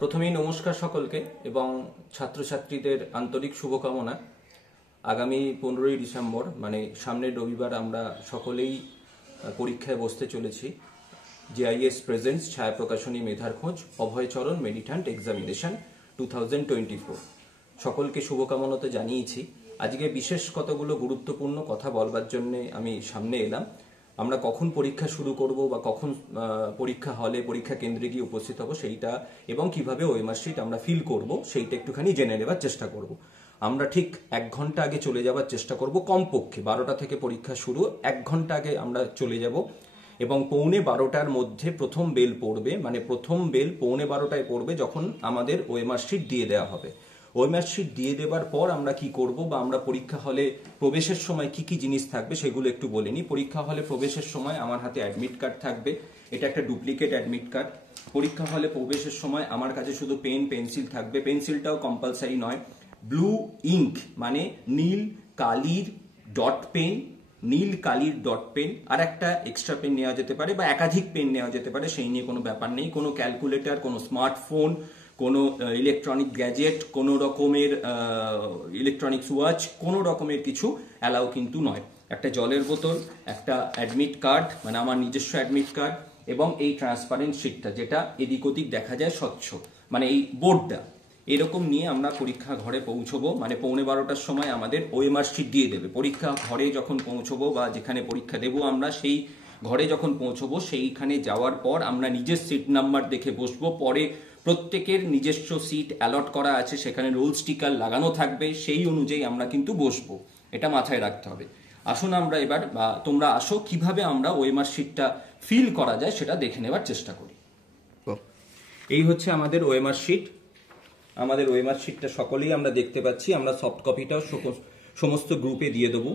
প্রথমেই নমস্কার সকলকে এবং ছাত্রছাত্রীদের আন্তরিক শুভকামনা। আগামী 15ই ডিসেম্বর মানে সামনের রবিবার আমরা সকলেই পরীক্ষায় বসতে চলেছি। JIS প্রেজেন্টস ছায়া প্রকাশনী মেধার খোঁজ অভয়চরণ মেডিট্যান্ট এক্সামিনেশন 2024। সকলকে শুভকামনা তো জানিয়েছি। আজকে বিশেষ কতগুলো গুরুত্বপূর্ণ কথা বলবার জন্য আমি সামনে এলাম। আমরা কখন পরীক্ষা শুরু করব বা কখন পরীক্ষা হলে পরীক্ষা কেন্দ্রে গিয়ে উপস্থিত হব সেইটা এবং কিভাবে ওএমআর শিট আমরা ফিল করব সেইটা একটুখানি জেনে নেবার চেষ্টা করব। আমরা ঠিক 1 ঘন্টা আগে চলে যাবার চেষ্টা করব, কমপক্ষে 12টা থেকে পরীক্ষা শুরু, 1 ঘন্টা আগে আমরা চলে যাব এবং 11:15টার মধ্যে প্রথম বেল পড়বে, মানে প্রথম বেল 11:15টায় পড়বে যখন আমাদের ওএমআর শিট দিয়ে দেওয়া হবে। ওএমআর শিট দিয়ে দেবার পর আমরা কি করব বা আমরা পরীক্ষা হলে প্রবেশের সময় কি কি জিনিস থাকবে সেগুলো একটু বলে নিই। পরীক্ষা হলে প্রবেশের সময় আমার হাতে অ্যাডমিট কার্ড থাকবে, এটা একটা ডুপ্লিকেট অ্যাডমিট কার্ড। পরীক্ষা হলে প্রবেশের সময় আমার কাছে শুধু পেন পেন্সিল থাকবে, পেন্সিলটাও কম্পালসারি নয়। ব্লু ইঙ্ক মানে নীল কালির ডট পেন, নীল কালির ডট পেন, আর একটা এক্সট্রা পেন নেওয়া যেতে পারে বা একাধিক পেন নেওয়া যেতে পারে, সেই নিয়ে কোনো ব্যাপার নেই। কোনো ক্যালকুলেটর, কোনো স্মার্টফোন, কোনো ইলেকট্রনিক গ্যাজেট, কোনো রকমের ইলেকট্রনিক্স ওয়াচ, কোনো রকমের কিছু অ্যালাউ কিন্তু নয়। একটা জলের বোতল, একটা অ্যাডমিট কার্ড মানে আমার নিজস্ব অ্যাডমিট কার্ড এবং এই ট্রান্সপারেন্ট শিটটা যেটা এদিক ওদিক দেখা যায় স্বচ্ছ, মানে এই বোর্ডটা, এরকম নিয়ে আমরা পরীক্ষা ঘরে পৌঁছবো। মানে 11:15টার সময় আমাদের ওএমআর শিট দিয়ে দেবে। পরীক্ষা ঘরে যখন পৌঁছবো বা যেখানে পরীক্ষা দেবো আমরা সেই ঘরে যখন পৌঁছবো সেইখানে যাওয়ার পর আমরা নিজের সিট নাম্বার দেখে বসবো। পরে প্রত্যেকের নিজস্ব সিট অ্যালট করা আছে, সেখানে রোল স্টিকার লাগানো থাকবে, সেই অনুযায়ী আমরা কিন্তু বসবো, এটা মাথায় রাখতে হবে। আসুন আমরা এবার তোমরা আসো কিভাবে আমরা ওএমআর শিটটা ফিল করা যায় সেটা দেখে নেবার চেষ্টা করি। এই হচ্ছে আমাদের ওএমআর শিট। আমাদের ওএমআর শিটটা সকলেই আমরা দেখতে পাচ্ছি, আমরা সফট কপিটাও সমস্ত গ্রুপে দিয়ে দেবো।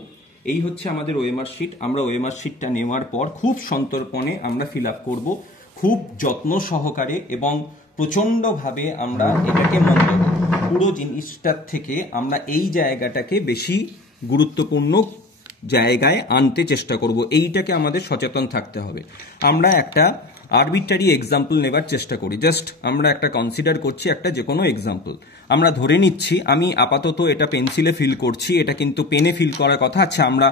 এই হচ্ছে আমাদের ওএমআর শিট। আমরা ওএমআর শিটটা নেওয়ার পর খুব সন্তর্পণে আমরা ফিল আপ করবো, খুব যত্ন সহকারে এবং প্রচণ্ডভাবে আমরা এটাকে মনে করব। পুরো জিনিসটার থেকে আমরা এই জায়গাটাকে বেশি গুরুত্বপূর্ণ জায়গায় আনতে চেষ্টা করব, এইটাকে আমাদের সচেতন থাকতে হবে। আমরা একটা আরবিট্রারি এক্সাম্পল নেবার চেষ্টা করি, জাস্ট আমরা একটা কনসিডার করছি একটা যে কোনো এক্সাম্পল। আমরা ধরে নিচ্ছি আমি আপাতত এটা পেন্সিলে ফিল করছি, এটা কিন্তু পেনে ফিল করার কথা। আচ্ছা, আমরা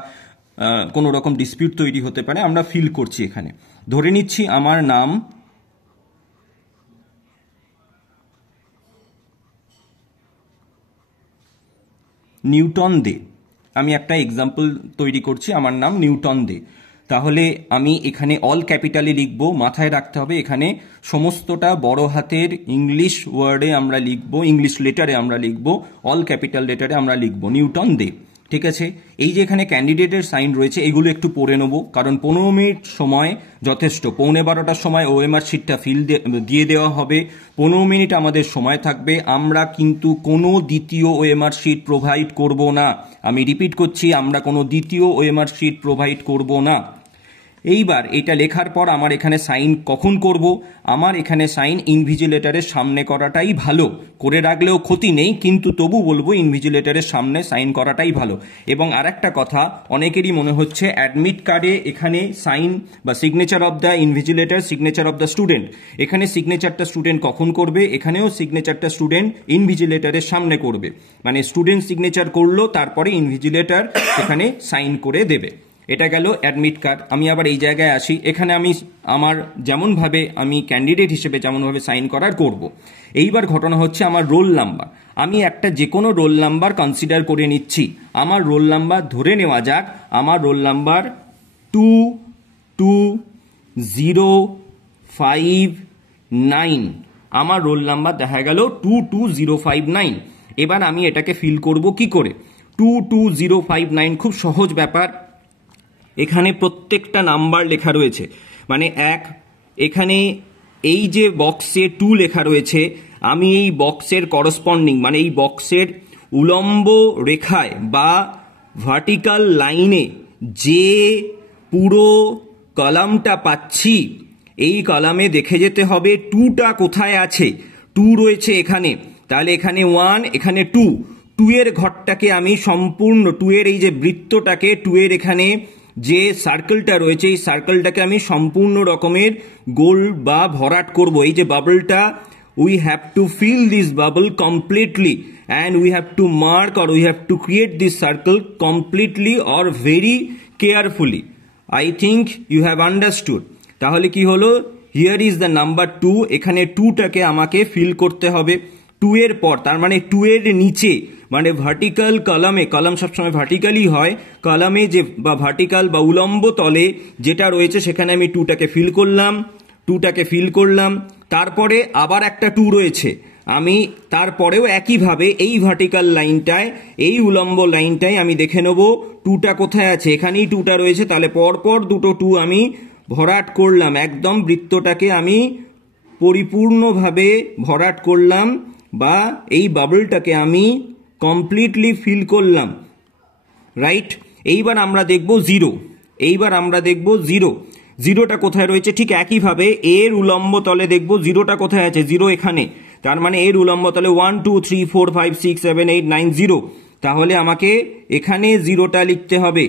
কোনো রকম ডিসপিউট তৈরি হতে পারে, আমরা ফিল করছি এখানে। ধরে নিচ্ছি আমার নাম নিউটন দে। আমি একটা এক্সাম্পল তৈরি করছি, আমার নাম নিউটন দে। তাহলে আমি এখানে অল ক্যাপিটালে লিখব। মাথায় রাখতে হবে এখানে সমস্তটা বড় হাতের ইংলিশ ওয়ার্ডে আমরা লিখব, ইংলিশ লেটারে আমরা লিখব, অল ক্যাপিটাল লেটারে আমরা লিখব নিউটন দে। ঠিক আছে, এই যে এখানে ক্যান্ডিডেটের সাইন রয়েছে এগুলো একটু পড়ে নেব, কারণ 15 মিনিট সময় যথেষ্ট। 11:15টার সময় ওএমআর শিটটা ফিল দিয়ে দেওয়া হবে, 15 মিনিট আমাদের সময় থাকবে। আমরা কিন্তু কোনো দ্বিতীয় ওএমআর শিট প্রোভাইড করব না। আমি রিপিট করছি, আমরা কোনো দ্বিতীয় ওএমআর শিট প্রোভাইড করব না। এইবার এটা লেখার পর আমার এখানে সাইন কখন করব? আমার এখানে সাইন ইনভিজিলেটরের সামনে করাটাই ভালো, করে রাখলেও ক্ষতি নেই, কিন্তু তবু বলবো ইনভিজিলেটরের সামনে সাইন করাটাই ভালো। এবং আরেকটা কথা, অনেকেরই মনে হচ্ছে অ্যাডমিট কার্ডে এখানে সাইন বা signature of the invigilator, signature of the student, এখানে সিগনেচারটা স্টুডেন্ট কখন করবে? এখানেও সিগনেচারটা স্টুডেন্ট ইনভিজিলেটরের সামনে করবে, মানে স্টুডেন্ট সিগনেচার করলো তারপরে ইনভিজিলেটর এখানে সাইন করে দেবে। এটা গেল অ্যাডমিট কার্ড। আমি আবার এই জায়গায় আসি, এখানে আমি আমার যেমনভাবে আমি ক্যান্ডিডেট হিসেবে যেমনভাবে সাইন করার করব। এইবার ঘটনা হচ্ছে আমার রোল নাম্বার। আমি একটা যে কোনো রোল নাম্বার কনসিডার করে নিচ্ছি। আমার রোল নাম্বার ধরে নেওয়া যাক, আমার রোল নাম্বার 22059। আমার রোল নাম্বার দেখা গেল 22059। এবার আমি এটাকে ফিল করব কি করে? 22059 খুব সহজ ব্যাপার। এখানে প্রত্যেকটা নাম্বার লেখা রয়েছে, মানে এখানে এই যে বক্সে 2 লেখা রয়েছে, আমি এই বক্সের করসপন্ডিং মানে এই বক্সের উলম্ব রেখায় বা ভার্টিক্যাল লাইনে যে পুরো কলামটা পাচ্ছি, এই কলামে দেখে যেতে হবে 2টা কোথায় আছে। 2 রয়েছে এখানে, তাহলে এখানে 1, এখানে 2। 2 এর ঘরটাকে আমি সম্পূর্ণ, 2 এর এই যে বৃত্তটাকে, 2 এর এখানে যে সার্কেলটা রয়েছে এই সার্কেলটাকে আমি সম্পূর্ণ রকমের গোল বা ভরাট করব। এই যে বাবলটা we have to fill this bubble completely and we have to mark or we have to create this circle completely or very carefully. I think you have understood. তাহলে কি হলো, here is the number 2, এখানে 2টাকে আমাকে feel করতে হবে 2 এর পর, তার মানে 2 এর নিচে, মানে ভার্টিক্যাল কলামে, কলাম সবসময় ভার্টিক্যালই হয়, কলামে যে বা ভার্টিক্যাল বা উলম্ব তলে যেটা রয়েছে সেখানে আমি 2টাকে ফিল করলাম, তারপরে আবার একটা 2 রয়েছে, আমি তারপরেও একইভাবে এই ভার্টিক্যাল লাইনটায়, এই উলম্ব লাইনটায় আমি দেখে নেব 2টা কোথায় আছে, এখানেই 2টা রয়েছে, তাহলে পরপর দুটো 2 আমি ভরাট করলাম, একদম বৃত্তটাকে আমি পরিপূর্ণভাবে ভরাট করলাম বা এই বাবলটাকে আমি কমপ্লিটলি ফিল করলাম, রাইট। এইবার আমরা দেখব জিরো, জিরোটা কোথায় রয়েছে, ঠিক একইভাবে এর উলম্ব তলে দেখব জিরোটা কোথায় আছে, জিরো এখানে, তার মানে এর উলম্ব তলে 1 2 3 4 5 6 7 8 9 জিরো, তাহলে আমাকে এখানে জিরোটা লিখতে হবে,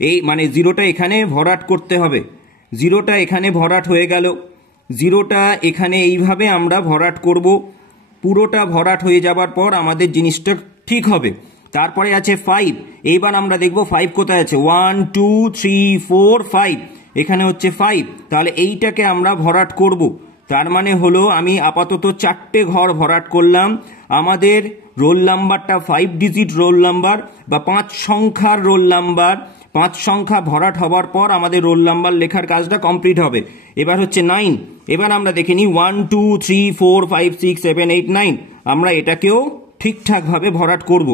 এই মানে জিরোটা এখানে ভরাট করতে হবে, জিরোটা এখানে ভরাট হয়ে গেল, জিরোটা এখানে এইভাবে আমরা ভরাট করব, পুরোটা ভরাট হয়ে যাবার পর আমাদের জিনিসটা ঠিক হবে। তারপরে আছে 5, এইবার আমরা দেখব 5 কোথায় আছে, 1 2 3 4 5, এখানে হচ্ছে 5, তাহলে এইটাকে আমরা ভরাট করব, তার মানে হলো আমি আপাতত 4টে ঘর ভরাট করলাম, আমাদের রোল নাম্বারটা 5 ডিজিট রোল নাম্বার বা 5 সংখ্যার রোল নাম্বার, 5 সংখ্যা ভরাট হবার পর আমাদের রোল নাম্বার লেখার কাজটা কমপ্লিট হবে। এবার হচ্ছে 9, এবার আমরা দেখে নিই 1 2 3 4 5 6 7 8 9, আমরা এটাকেও ঠিকঠাকভাবে ভরাট করব।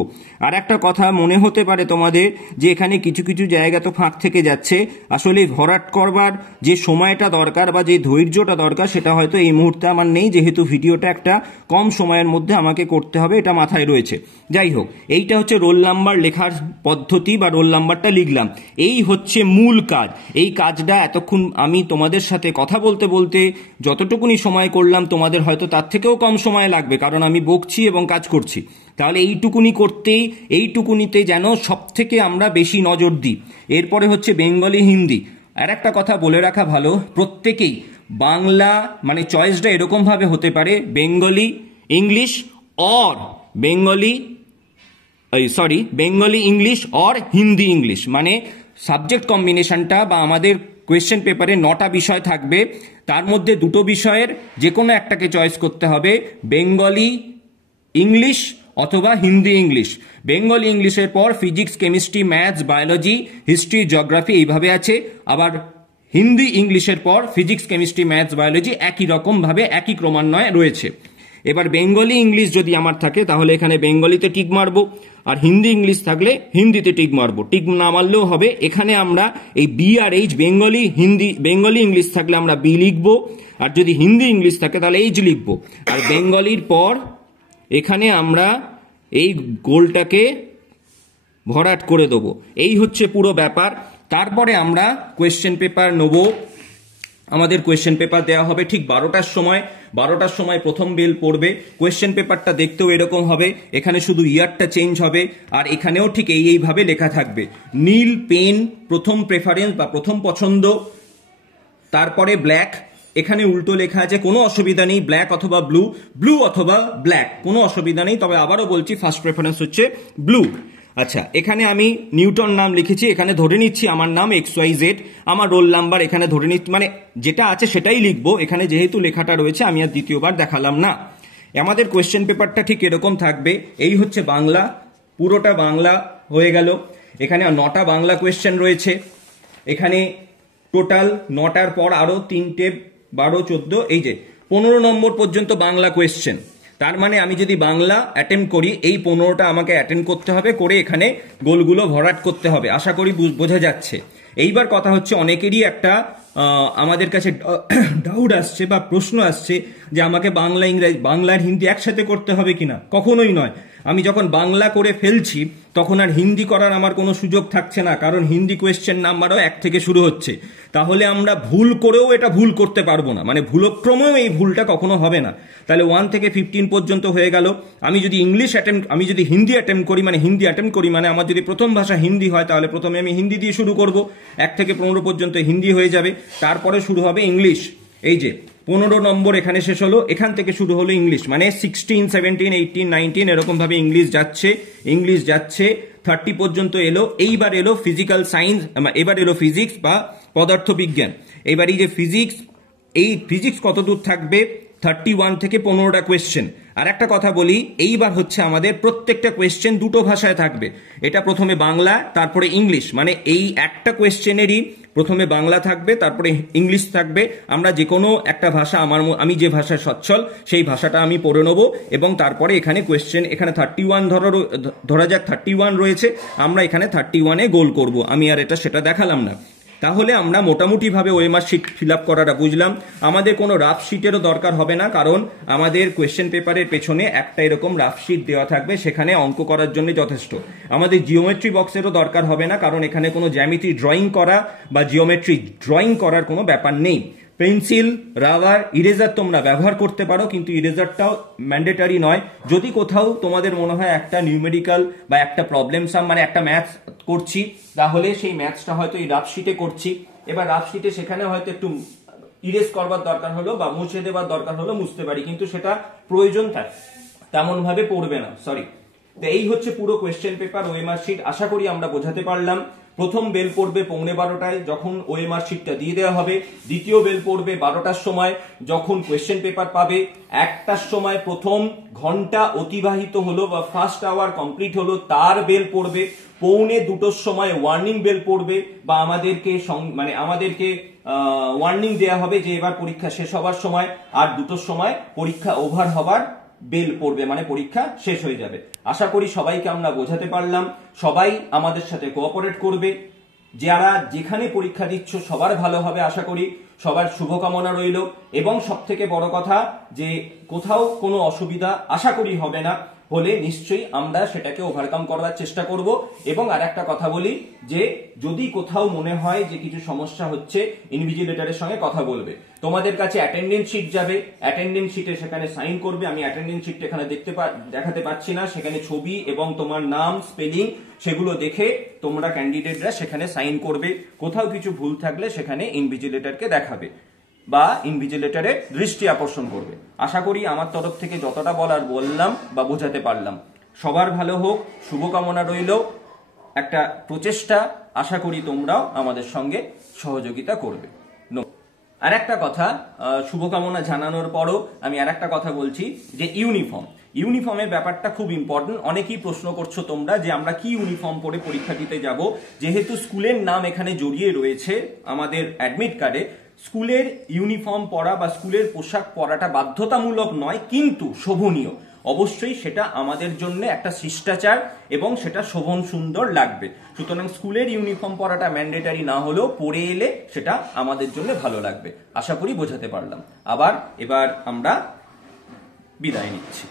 আর একটা কথা মনে হতে পারে তোমাদের যে এখানে কিছু কিছু জায়গা তো ফাঁক থেকে যাচ্ছে, আসলে ভরাট করবার যে সময়টা দরকার বা যে ধৈর্যটা দরকার সেটা হয়তো এই মুহূর্তে আমার নেই, যেহেতু ভিডিওটা একটা কম সময়ের মধ্যে আমাকে করতে হবে, এটা মাথায় রয়েছে। যাই হোক, এইটা হচ্ছে রোল নাম্বার লেখার পদ্ধতি বা রোল নাম্বারটা লিখলাম, এই হচ্ছে মূল কাজ। এই কাজটা এতক্ষণ আমি তোমাদের সাথে কথা বলতে বলতে যতটুকুনি সময় করলাম তোমাদের হয়তো তার থেকেও কম সময় লাগবে, কারণ আমি বকছি এবং কাজ করছি। তাহলে এইটুকুনিতে যেন সব থেকে আমরা বেশি নজর দিই। এরপরে হচ্ছে বেঙ্গলি, হিন্দি। আর একটা কথা বলে রাখা ভালো, প্রত্যেকেই বাংলা মানে চয়েসটা এরকম ভাবে হতে পারে Bengali English or Bengali English or Hindi English, মানে সাবজেক্ট কম্বিনেশনটা বা আমাদের কোয়েশ্চেন পেপারে 9টা বিষয় থাকবে, তার মধ্যে 2টো বিষয়ের যে কোনো একটাকে চয়েস করতে হবে, বেঙ্গলি ইংলিশ অথবা হিন্দি ইংলিশ। বেঙ্গলি ইংলিশের পর physics, chemistry, maths, biology, history, geography এইভাবে আছে, আবার হিন্দি ইংলিশের পর ফিজিক্স, কেমিস্ট্রি, ম্যাথস, বায়োলজি একই রকম ভাবে একই ক্রমান্বয়ে রয়েছে। এবার বেঙ্গলি ইংলিশ যদি আমার থাকে তাহলে এখানে বেঙ্গলিতে টিক মারবো, আর হিন্দি ইংলিশ থাকলে হিন্দিতে টিক মারবো, টিক না মারলেও হবে। এখানে আমরা এই বি আর এইচ, বেঙ্গলি ইংলিশ থাকলে আমরা বি লিখবো, আর যদি হিন্দি ইংলিশ থাকে তাহলে এইচ লিখবো, আর বেঙ্গলির পর এখানে আমরা এই গোলটাকে ভরাট করে দেবো। এই হচ্ছে পুরো ব্যাপার। তারপরে আমরা কোয়েশ্চেন পেপার নেব, আমাদের কোয়েশ্চেন পেপার দেওয়া হবে ঠিক 12টার সময় প্রথম বেল পড়বে। কোয়েশ্চেন পেপারটা দেখতেও এরকম হবে, এখানে শুধু ইয়ারটা চেঞ্জ হবে, আর এখানেও ঠিক এইভাবে লেখা থাকবে, নীল পেন প্রথম প্রেফারেন্স বা প্রথম পছন্দ, তারপরে ব্ল্যাক, এখানে উল্টো লেখা আছে, কোনো অসুবিধা নেই, ব্ল্যাক অথবা ব্লু অথবা ব্ল্যাক, কোনো অসুবিধা নেই, তবে আবারও বলছি ফার্স্ট প্রেফারেন্স হচ্ছে ব্লু। আচ্ছা, এখানে আমি নিউটন নাম লিখেছি, এখানে ধরে নিচ্ছি আমার নাম XYZ, আমার রোল নাম্বার এখানে ধরে নিচ্ছি, মানে যেটা আছে সেটাই লিখবো, এখানে যেহেতু লেখাটা রয়েছে আমি আর দ্বিতীয়বার দেখালাম না। আমাদের কোয়েশ্চেন পেপারটা ঠিক এরকম থাকবে, এই হচ্ছে বাংলা, পুরোটা বাংলা হয়ে গেল, এখানে 9টা বাংলা কোয়েশ্চেন রয়েছে, এখানে টোটাল 9টার পর আরো 3টে 12 14, এই যে 15 নম্বর পর্যন্ত বাংলা কোয়েশ্চেন। তার মানে আমি যদি বাংলা অ্যাটেম্প করি, এই 15টা আমাকে অ্যাটেন্ড করতে হবে, করে এখানে গোলগুলো ভরাট করতে হবে। আশা করি বোঝা যাচ্ছে। এইবার কথা হচ্ছে, অনেকেরই একটা আমাদের কাছে ডাউট আসছে বা প্রশ্ন আসছে যে আমাকে বাংলা ইংরেজি, বাংলা আর হিন্দি একসাথে করতে হবে কিনা। কখনোই নয়, আমি যখন বাংলা করে ফেলছি তখন আর হিন্দি করার আমার কোনো সুযোগ থাকছে না, কারণ হিন্দি কোয়েশ্চেন নাম্বারও 1 থেকে শুরু হচ্ছে। তাহলে আমরা ভুল করেও এটা ভুল করতে পারবো না, মানে ভুলক্রমেও এই ভুলটা কখনো হবে না। তাহলে 1 থেকে 15 পর্যন্ত হয়ে গেল। আমি যদি আমি যদি হিন্দি অ্যাটেম্প করি মানে আমার যদি প্রথম ভাষা হিন্দি হয় তাহলে প্রথমে আমি হিন্দি দিয়ে শুরু করব, 1 থেকে 15 পর্যন্ত হিন্দি হয়ে যাবে, তারপরে শুরু হবে ইংলিশ। এই যে 15 নম্বর এখানে শেষ হলো, এখান থেকে শুরু হলো ইংলিশ, মানে 16, 17, 18, 19 এরকম ভাবে ইংলিশ যাচ্ছে 30 পর্যন্ত এলো। এইবার এলো ফিজিক্যাল সায়েন্স, এবার এলো ফিজিক্স বা পদার্থবিজ্ঞান। এবার এই যে ফিজিক্স কত দূর থাকবে, 31 থেকে 15টা কোয়েশ্চেন। আর একটা কথা বলি, এইবার হচ্ছে আমাদের প্রত্যেকটা কোয়েশ্চেন দুটো ভাষায় থাকবে। এটা প্রথমে বাংলা তারপরে ইংলিশ, মানে এই একটা কোয়েশ্চেনেরই প্রথমে বাংলা থাকবে তারপরে ইংলিশ থাকবে। আমরা যে কোনো একটা ভাষা, আমি যে ভাষায় সচ্ছল সেই ভাষাটা আমি পড়ে নেব, এবং তারপরে এখানে কোয়েশ্চেন, এখানে 31 ধরা যাক 31 রয়েছে, আমরা এখানে 31-এ গোল করব। আমি আর সেটা দেখালাম না। তাহলে আমরা মোটামুটি ভাবে ওএমআর শিট ফিল আপ করাটা বুঝলাম। আমাদের কোনো রাফ শিটেরও দরকার হবে না, কারণ আমাদের কোয়েশ্চেন পেপারের পেছনে একটা এরকম রাফ শিট দেওয়া থাকবে, সেখানে অঙ্ক করার জন্য যথেষ্ট। আমাদের জিওমেট্রি বক্সেরও দরকার হবে না, কারণ এখানে কোনো জ্যামিতি ড্রয়িং করা বা জিওমেট্রি ড্রয়িং করার কোনো ব্যাপার নেই। পেন্সিল, রাবার, ইরেজার তোমরা ব্যবহার করতে পারো, কিন্তু ইরেজারটাও ম্যান্ডেটারি নয়। যদি কোথাও তোমাদের মনে হয় একটা নিউমেরিক্যাল বা একটা প্রবলেম সাম, মানে একটা ম্যাথস করছি, তাহলে সেই ম্যাথসটা হয়তো এই রাফ শিটে করছি, এবার রাফ শিটে সেখানে হয়তো একটু ইরেজ করবার দরকার হলো বা মুছে দেবার দরকার হলো, মুছতে পারি, কিন্তু সেটা প্রয়োজন তেমন ভাবে পড়বে না, সরি। তো এই হচ্ছে পুরো কোয়েশ্চেন পেপার ওএমআর শিট। আশা করি আমরা বোঝাতে পারলাম। প্রথম বেল পড়বে 11:15টায়, যখন ওএমআর শিটটা দিয়ে দেওয়া হবে। দ্বিতীয় বেল পড়বে 12টার সময়, যখন কোয়েশ্চেন পেপার পাবে। 1টার সময় প্রথম ঘন্টা অতিবাহিত হলো বা ফার্স্ট আওয়ার কমপ্লিট হলো, তার বেল পড়বে। 1:45টার সময় ওয়ার্নিং বেল পড়বে, বা আমাদেরকে ওয়ার্নিং দেওয়া হবে যে এবার পরীক্ষা শেষ হবার সময়। আর 2টোর সময় পরীক্ষা ওভার হবার বেল পড়বে, মানে পরীক্ষা শেষ হয়ে যাবে। আশা করি সবাইকে আমরা বোঝাতে পারলাম। সবাই আমাদের সাথে কোঅপারেট করবে। যারা যেখানে পরীক্ষা দিচ্ছ সবার ভালো হবে আশা করি। সবার শুভকামনা রইল। এবং সবথেকে বড় কথা, যে কোথাও কোনো অসুবিধা আশা করি হবে না, হলে নিশ্চয়ই আমরা সেটাকে ওভারকাম করার চেষ্টা করব। এবং আর একটা কথা বলি, যে যদি কোথাও মনে হয় যে কিছু সমস্যা হচ্ছে, ইনভিজিলেটরের সঙ্গে কথা বলবে। তোমাদের কাছে অ্যাটেন্ডেন্স শিট যাবে, অ্যাটেন্ডেন্স শিটে সেখানে সাইন করবে। আমি অ্যাটেন্ডেন্স শিটটা এখানে দেখাতে পাচ্ছি না, সেখানে ছবি এবং তোমার নাম, স্পেলিং, সেগুলো দেখে তোমরা ক্যান্ডিডেটরা সেখানে সাইন করবে। কোথাও কিছু ভুল থাকলে সেখানে ইনভিজিলেটরকে দেখাবে বা ইনভিজিলেটরের দৃষ্টি আকর্ষণ করবে। আশা করি আমার তরফ থেকে যতটা বলার বললাম বা বোঝাতে পারলাম। সবার ভালো হোক, শুভকামনা রইল। একটা প্রচেষ্টা, আশা করি তোমরাও আমাদের সঙ্গে সহযোগিতা করবে। আর একটা কথা, শুভকামনা জানানোর পরও আমি আর একটা কথা বলছি, যে ইউনিফর্মের ব্যাপারটা খুব ইম্পর্টেন্ট। অনেকেই প্রশ্ন করছো তোমরা যে আমরা কি ইউনিফর্ম পরে পরীক্ষা দিতে যাব। যেহেতু স্কুলের নাম এখানে জড়িয়ে রয়েছে আমাদের অ্যাডমিট কার্ডে, স্কুলের ইউনিফর্ম পরা বা স্কুলের পোশাক পরাটা বাধ্যতামূলক নয়, কিন্তু শোভনীয়। অবশ্যই সেটা আমাদের জন্য একটা শিষ্টাচার এবং সেটা শোভন সুন্দর লাগবে। সুতরাং স্কুলের ইউনিফর্ম পরাটা ম্যান্ডেটারি না হলেও পরে এলে সেটা আমাদের জন্য ভালো লাগবে। আশা করি বোঝাতে পারলাম। এবার আমরা বিদায় নিচ্ছি।